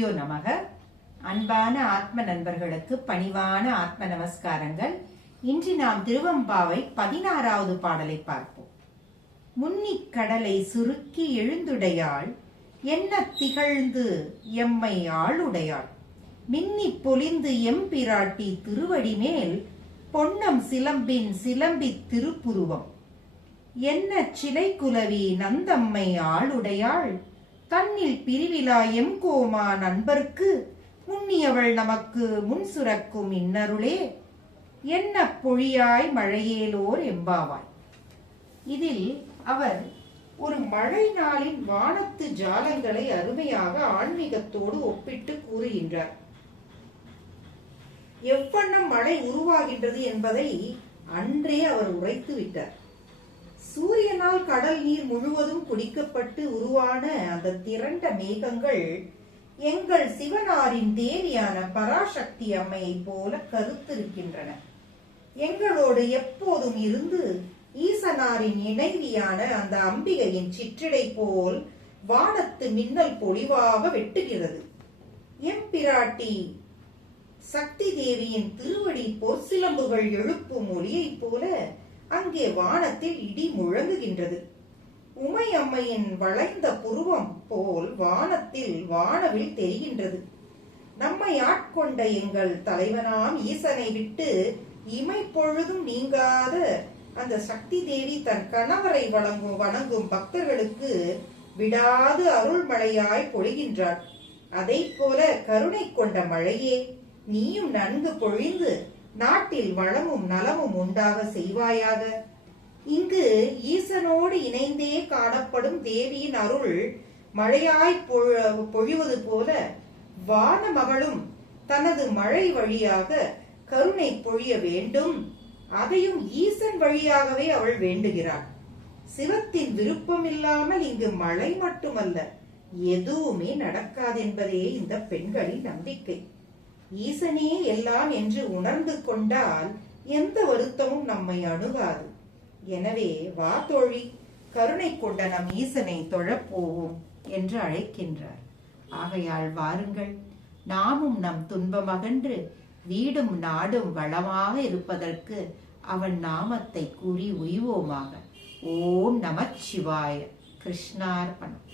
குருப்பியோ நமக. அன்பான ஆத்ம நண்பர்களுக்கு பணிவான ஆத்ம நமஸ்காரங்கள். இன்று நாம் திருவெம்பாவை 16வது பாடலை பார்ப்போம். முன்னிக் கடலை சுருக்கி எழுந்துடையாள், என்ன திகழ்ந்து எம்மை ஆளுடையாள், மின்னி பொலிந்து எம்பிராட்டி திருவடி மேல், பொன்னம் சிலம்பின் சிலம்பித் திருப்புருவம், என்ன சிலை குலவி நந்தம்மை ஆளுடையாள், தன்னில் பிரிவிலா எம்கோமா நண்பர்க்கு, முன்னியவள் நமக்கு முன் சுரக்கும் இன்னருளே, என்ன பொழியாய் மழையேலோர் எம்பாவாய். இதில் அவர் ஒரு மழை நாளின் வானத்து ஜாலங்களை அருமையாக ஆன்மீகத்தோடு ஒப்பிட்டு கூறுகின்றார். எவ்வண்ணம் மழை உருவாகின்றது என்பதை அன்றே அவர் உரைத்து விட்டார். சூரியனால் கடல் நீர் முழுவதும் குடிக்கப்பட்டு உருவான அந்த திரண்ட மேகங்கள் எங்கள் சிவனாரின் தேவியான பராசக்தி அம்மையை போல கருத்திருக்கின்றன. எங்களோடு எப்போதும் இருந்து ஈசனாரின் இணைவியான அந்த அம்பிகையின் சிற்றிடை போல் வானத்து மின்னல் பொழிவாக வெட்டுகிறது. எம்பிராட்டி சக்தி தேவியின் திருவடி பொற்சிலம்புகள் எழுப்பும் ஒலியை போல அங்கே வானத்தில் இடி முழங்குகின்றது. உமை அம்மையின் வளைந்த புருவம் போல் வானத்தில் வானவில் தெரிகின்றது. நம்மை ஆட்கொண்ட எங்கள் தலைவனாம் ஈசனை விட்டு இமை பொழுதும் நீங்காத அந்த சக்தி தேவி தன் கணவரை வணங்கும் பக்தர்களுக்கு விடாது அருள்மழையாய் பொழிகின்றார். அதை போல கருணை கொண்ட மழையே, நீயும் நன்கு பொழிந்து நாட்டில் வளமும் நலமும் உண்டாக செய்வாயாக. இங்கு ஈசனோடு இணைந்தே காணப்படும் தேவியின் அருள் மழையாய் பொழிவது போல வான மகளும் தனது மழை வழியாக கருணை பொழிய வேண்டும். அதையும் ஈசன் வழியாகவே அவள் வேண்டுகிறாள். சிவத்தின் விருப்பம் இல்லாமல் இங்கு மழை மட்டுமல்ல, எதுவுமே நடக்காதென்பதே இந்த பெண்களின் நம்பிக்கை. ஈசனே எல்லாம் என்று உணர்ந்து கொண்டால் எந்த வருத்தமும் நம்மை அணுகாது. எனவே வா தோழி, கருணை கொண்ட நம் ஈசனை தொழப்போவோம் என்று அழைக்கின்றார். ஆகையால் வாருங்கள், நாமும் நம் துன்பம் அகன்று வீடும் நாடும் வளமாக இருப்பதற்கு அவன் நாமத்தை கூறி உய்வோமாக. ஓம் நமச்சிவாய. கிருஷ்ணார்பணம்.